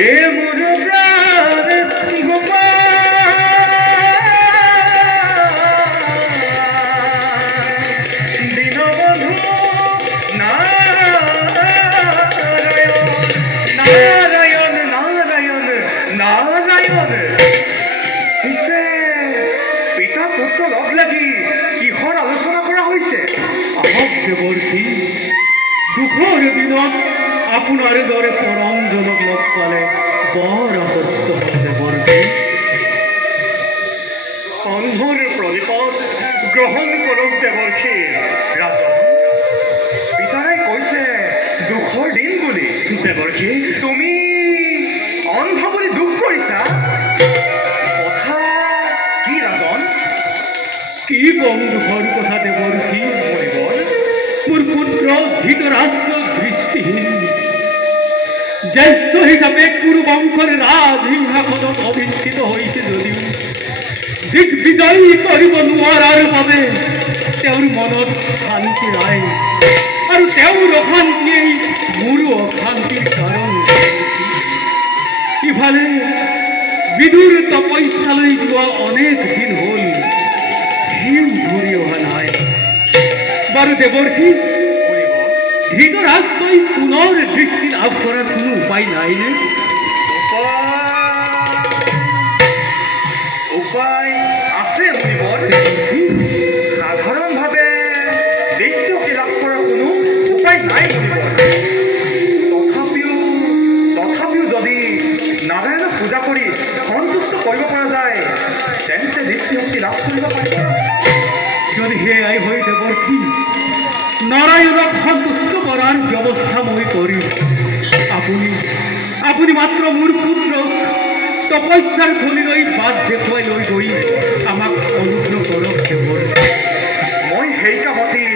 এ মোর প্রাণ গোপাল দীনবন্ধু নারায়ণ নারায়ণ নারায়ণ পিছে পিতা পুত্ৰ লগ লাগি কিহৰ আলোচনা কৰা হৈছে? আহক দেৱৰ্ষি, দুখৰ দিনত আপোনাৰ দৰে পৰমজনক লগ পালে বৰ আশ্বস্ত হ'ল দেৱৰ্ষি। অন্ধৰ প্ৰণিপাত গ্ৰহণ কৰক দেৱৰ্ষি। ৰাজন, পিতাই কৈছে দুখৰ দিন বুলি। দেৱৰ্ষি, তুমি অন্ধ বুলি দুখ কৰিছা? কথা কি ৰাজন? কি কম দুখৰ কথা দেৱৰ্ষি? মোৰ পুত্ৰ ধৃতৰাষ্ট্ৰ দৃষ্টিহীন, জ্যেষ্ঠ হিচাপে কুৰুবংশৰ ৰাজসিংহাসনত অধিষ্ঠিত হৈছে যদিও দিগ্বিজয়ী কৰিব নোৱাৰাৰ বাবে তেওঁৰ মনত শান্তি নাই, আৰু তেওঁৰ অশান্তিয়েই মোৰো অশান্তিৰ কাৰণ। ইফালে বিদুৰ তপস্যালৈ যোৱা অনেক দিন হ'ল, সিও ঘূৰি অহা নাই। বাৰু দেৱৰ্ষি, ধৃতৰাষ্ট্ৰই পুনৰ দৃষ্টি লাভ কৰাৰ কোনো উপায় নাইনে? উপায় আছে মুনিবৰ। সাধাৰণভাৱে দৃষ্টি লাভ কৰাৰ কোনো উপায় নাই মুনিবৰ। তথাপিও যদি নাৰায়ণক পূজা কৰি সন্তুষ্ট কৰিব পৰা যায় তেন্তে দৃষ্টিশক্তি লাভ কৰিব পাৰিব। যদি সেয়াই হয় দেৱৰ্ষি, নাৰায়ণক সন্তুষ্ট কৰাৰ ব্যৱস্থা মই কৰিম। আপুনি মাত্ৰ মোৰ পুত্ৰক তপস্যাৰ থলীলৈ বাট দেখুৱাই লৈ গৈ আমাক অনুগ্ৰহ কৰক দেৱৰ্ষি। মই সেই কামতেই